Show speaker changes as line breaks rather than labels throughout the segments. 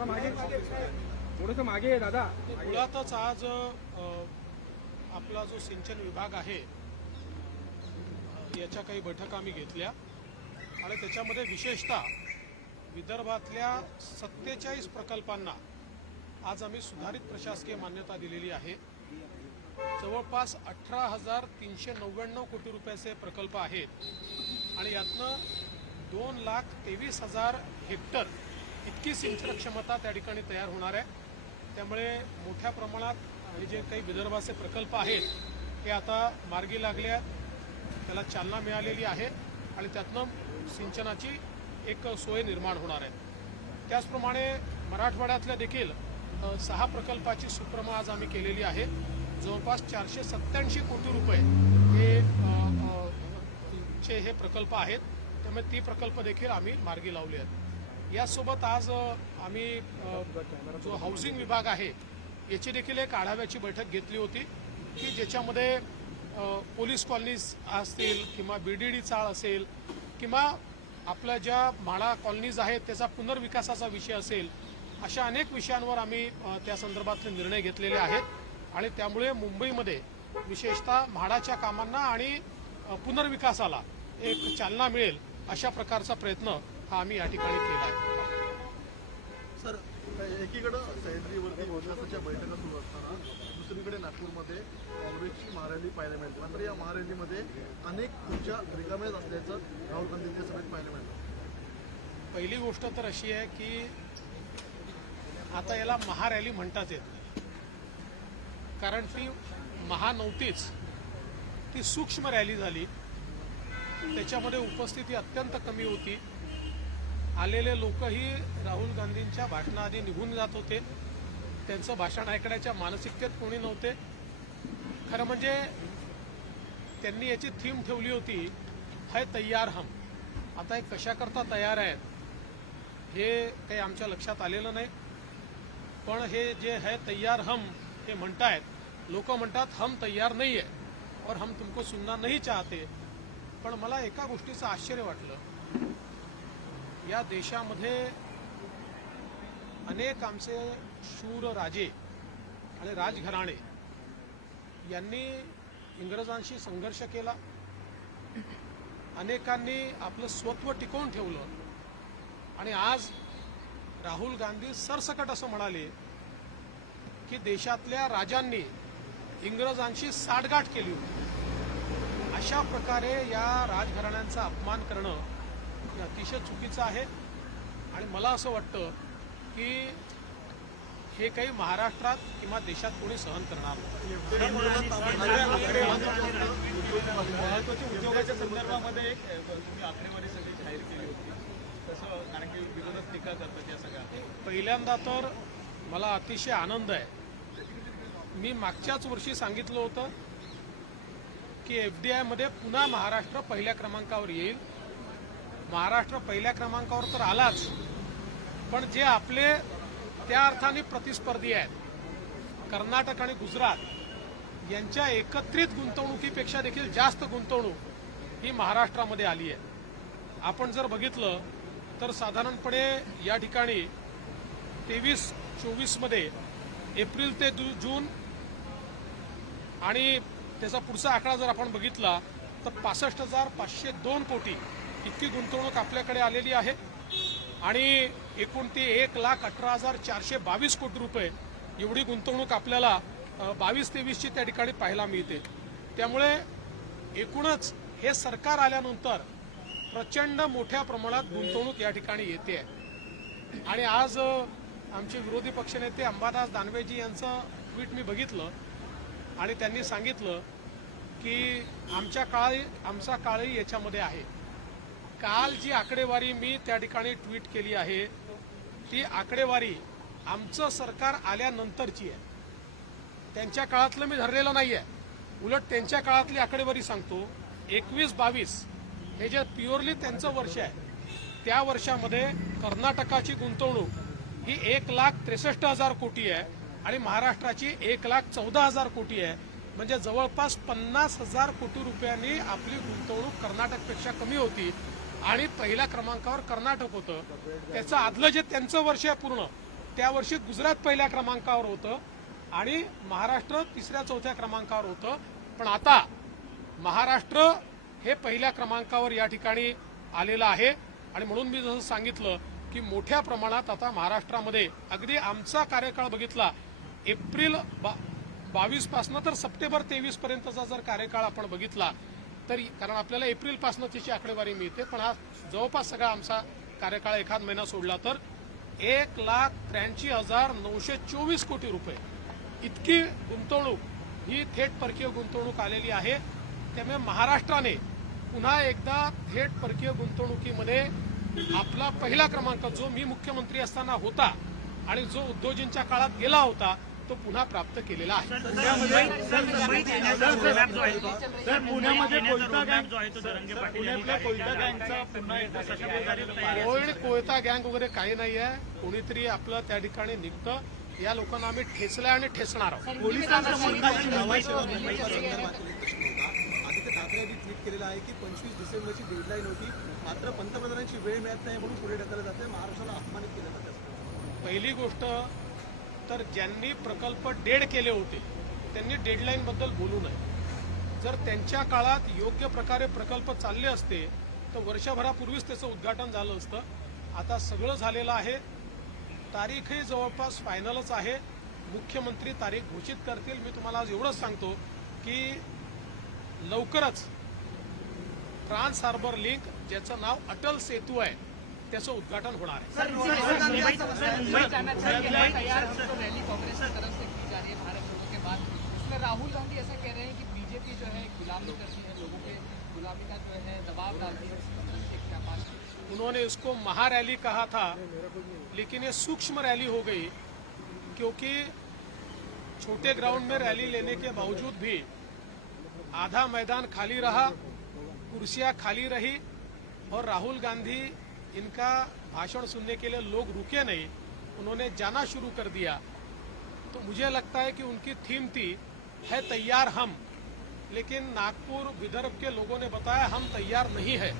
दादा थोडस मागे दादा.
मुळातच आज आपला जो सिंचन विभाग आहे याच्या काही बैठका आम्ही घेतल्या. आणि त्याच्यामध्ये विशेषतः विदर्भातल्या सत्तेचाळीस प्रकल्पांना आज आम्ही सुधारित प्रशासकीय मान्यता दिलेली आहे. जवळपास अठरा हजार तीनशे नव्याण्णव कोटी रुपयाचे प्रकल्प आहेत. आणि यातनं दोन लाख तेवीस हजार हेक्टर इतकी सिंचन क्षमता त्या ठिकाणी तयार होणार आहे. त्यामुळे मोठ्या प्रमाणात हे जे काही विदर्भाचे प्रकल्प आहेत हे आता मार्गी लागले आहेत. त्याला चालना मिळालेली आहे आणि त्यातनं सिंचनाची एक सोय निर्माण होणार आहे. त्याचप्रमाणे मराठवाड्यातल्या देखील सहा प्रकल्पाची सुप्रमा आज आम्ही केलेली आहे जवळपास चारशे सत्त्याऐंशी कोटी रुपये हे चे हे प्रकल्प आहेत. त्यामुळे ती प्रकल्प देखील आम्ही मार्गी लावले आहेत. यासोबत आज आम्ही जो हाऊसिंग विभाग आहे याची देखील एक आढाव्याची बैठक घेतली होती की ज्याच्यामध्ये पोलीस कॉलनीज असतील किंवा बी डी डी चाळ असेल किंवा आपल्या ज्या म्हाडा कॉलनीज आहेत त्याचा पुनर्विकासाचा विषय असेल अशा अनेक विषयांवर आम्ही त्या संदर्भातले निर्णय घेतलेले आहेत. आणि त्यामुळे मुंबईमध्ये विशेषतः म्हाडाच्या कामांना आणि पुनर्विकासाला एक चालना मिळेल अशा प्रकारचा प्रयत्न हा आम्ही या ठिकाणी केला आहे.
सर एकीकडं सह्याद्रीवरती विकासाच्या बैठका सुरू असताना दुसरीकडे नागपूरमध्ये काँग्रेसची महारॅली पाहायला मिळते. मात्र या महारॅलीमध्ये अनेक खुर्च्या रिकाम्याच असल्याचं राहुल गांधींच्या सभेत पाहायला मिळतं.
पहिली गोष्ट तर अशी आहे की आता याला महारॅली म्हणतात येत नाही. कारण ती महा नव्हतीच ती सूक्ष्म रॅली झाली. त्याच्यामध्ये उपस्थिती अत्यंत कमी होती. आलेले लोकही राहुल गांधींच्या भाषणाआधी निघून जात होते. त्यांचं भाषण ऐकण्याच्या मानसिकतेत कोणी नव्हते. खरं म्हणजे त्यांनी याची थीम ठेवली होती है तयार हम. आता हे कशाकरता तयार आहेत हे काही आमच्या लक्षात आलेलं नाही. पण हे जे है तयार हम हे म्हणतायत लोक म्हणतात हम तयार नाही आहे और हम तुमको सुनना नाही चाहते. पण मला एका गोष्टीचं आश्चर्य वाटलं. या देशामध्ये अनेक आमचे शूर राजे आणि राजघराणे यांनी इंग्रजांशी संघर्ष केला. अनेकांनी आपलं स्वत्व टिकवून ठेवलं. आणि आज राहुल गांधी सरसकट असं म्हणाले की देशातल्या राजांनी इंग्रजांशी साठगाठ केली होती. अशा प्रकारे या राजघराण्यांचा अपमान करणं हे अतिशय चुकीचं आहे. आणि मला असं वाटतं की हे काही महाराष्ट्रात किंवा देशात कोणी सहन करणार नाही.
महत्त्वाच्या उद्योगाच्या संदर्भामध्ये एक तुम्ही आकडेवारी सगळी जाहीर केली होती. तसं कारण की विरोधक टीका करतात या सगळ्या.
पहिल्यांदा तर मला अतिशय आनंद आहे. मी मागच्याच वर्षी सांगितलं होतं की एफ डी आयमध्ये पुन्हा महाराष्ट्र पहिल्या क्रमांकावर येईल. महाराष्ट्र पहिल्या क्रमांकावर तर आलाच. पण जे आपले त्या अर्थाने प्रतिस्पर्धी आहेत कर्नाटक आणि गुजरात यांच्या एकत्रित गुंतवणुकीपेक्षा देखील जास्त गुंतवणूक ही महाराष्ट्रामध्ये आली आहे. आपण जर बघितलं तर साधारणपणे या ठिकाणी तेवीस चोवीसमध्ये एप्रिल ते दु- जून आणि त्याचा पुढचा आकडा जर आपण बघितला तर पासष्ट हजार पाचशे दोन कोटी इतकी गुंतवणूक आपल्याकडे आलेली आहे. आणि एकूण ती एक लाख अठरा हजार चारशे बावीस कोटी रुपये एवढी गुंतवणूक आपल्याला बावीस तेवीसची त्या ठिकाणी पाहायला मिळते. त्यामुळे एकूणच हे सरकार आल्यानंतर प्रचंड मोठ्या प्रमाणात गुंतवणूक या ठिकाणी येते. आहे आणि आज आमचे विरोधी पक्षनेते अंबादास दानवेजी यांचं ट्विट मी बघितलं आणि त्यांनी सांगितलं की आमच्या काळी आमचा काळही याच्यामध्ये आहे. काल जी आकडेवारी मी त्या ठिकाणी ट्विट केली आहे ती आकडेवारी आमचं सरकार आल्यानंतरची आहे. त्यांच्या काळातलं मी धरलेलं नाही आहे उलट त्यांच्या काळातली आकडेवारी सांगतो एकवीस बावीस हे जे प्युअरली त्यांचं वर्ष आहे त्या वर्षामध्ये कर्नाटकाची गुंतवणूक ही एक लाख त्रेसष्ट हजार कोटी आहे आणि महाराष्ट्राची एक लाख चौदा हजार कोटी आहे. म्हणजे जवळपास पन्नास हजार कोटी रुपयांनी आपली गुंतवणूक कर्नाटकपेक्षा कमी होती. आणि पहिल्या क्रमांकावर कर्नाटक होतं. त्याचं आदलं जे त्यांचं वर्ष आहे पूर्ण त्या वर्षी गुजरात पहिल्या क्रमांकावर होतं आणि महाराष्ट्र तिसऱ्या चौथ्या क्रमांकावर होतं. पण आता महाराष्ट्र हे पहिल्या क्रमांकावर या ठिकाणी आलेलं आहे. आणि म्हणून मी जसं सांगितलं की मोठ्या प्रमाणात आता महाराष्ट्रामध्ये अगदी आमचा कार्यकाळ बघितला एप्रिल बावीस पासनं तर सप्टेंबर तेवीस पर्यंतचा जर कार्यकाळ आपण बघितला तरी कारण आपल्याला एप्रिलपासून त्याची आकडेवारी मिळते पण हा जवळपास सगळा आमचा कार्यकाळ एखाद महिना सोडला तर एक लाख त्र्याऐंशी हजार नऊशे चोवीस कोटी रुपये. इतकी गुंतवणूक ही थेट परकीय गुंतवणूक आलेली आहे. त्यामुळे महाराष्ट्राने पुन्हा एकदा थेट परकीय गुंतवणुकीमध्ये आपला पहिला क्रमांक जो मी मुख्यमंत्री असताना होता आणि जो उद्योजींच्या काळात गेला होता तो पुन्हा प्राप्त केलेला आहे
सर पुण्यामध्ये कोयता गँग जो आहे तो दरंगे पाटील पुण्यातल्या कोयता गँगचा पुन्हा
कोयता गँग वगैरे काही नाही आहे कोणीतरी आपलं त्या ठिकाणी निघतं या लोकांना आम्ही ठेचलं आणि ठेचणार आहोत
आदित्य ठाकरे यांनी ट्विट केलेलं आहे की पंचवीस डिसेंबरची डेडलाईन होती मात्र पंतप्रधानांची वेळ मिळत नाही म्हणून पुढे ढकललं जाते महाराष्ट्राला अपमानित केलं जातं
पहिली गोष्ट तर ज्यांनी प्रकल्प डेड केले होते त्यांनी डेडलाईन बद्दल बोलू नये. जर त्यांच्या काळात योग्य प्रकारे प्रकल्प चालले असते तर वर्षभरापूर्वीच त्याचं उद्घाटन झालं असतं. आता सगळं झालेलं आहे. तारीखही जवळपास फायनलच आहे. मुख्यमंत्री तारीख घोषित करतील. मी तुम्हाला आज एवढंच सांगतो की लवकरच ट्रान्स हार्बर लिंक ज्याचं नाव अटल सेतू आहे त्याचं उद्घाटन होणार आहे.
तैयार जो रैली कांग्रेस की तरफ़ से की जा रही है भारत जोड़ो के बाद। उसमें राहुल गांधी ऐसा कह रहे हैं कि बीजेपी जो है गुलामी करती है लोगों के गुलामी का जो है दबाव डालती है?
उन्होंने इसको महारैली कहा था लेकिन ये सूक्ष्म रैली हो गई क्योंकि छोटे ग्राउंड में रैली लेने के बावजूद भी आधा मैदान खाली रहा कुर्सियाँ खाली रही और राहुल गांधी इनका भाषण सुनने के लिए लोग रुके नहीं उन्होंने जाना शुरू कर दिया। तो मुझे लगता है कि उनकी थीम थी है तैयार हम। लेकिन नागपुर विदर्भ के लोगों ने बताया हम तैयार नहीं है।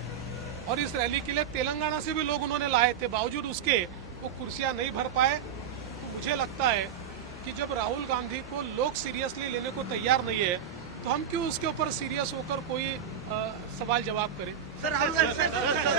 और इस रैली के लिए तेलंगाना से भी लोग उन्होंने लाए थे। बावजूद उसके वो कुर्सियाँ नहीं भर पाए। तो मुझे लगता है कि जब राहुल गांधी को लोग सीरियसली लेने को तैयार नहीं है तो हम क्यों उसके ऊपर सीरियस होकर कोई अ, सवाल जवाब करें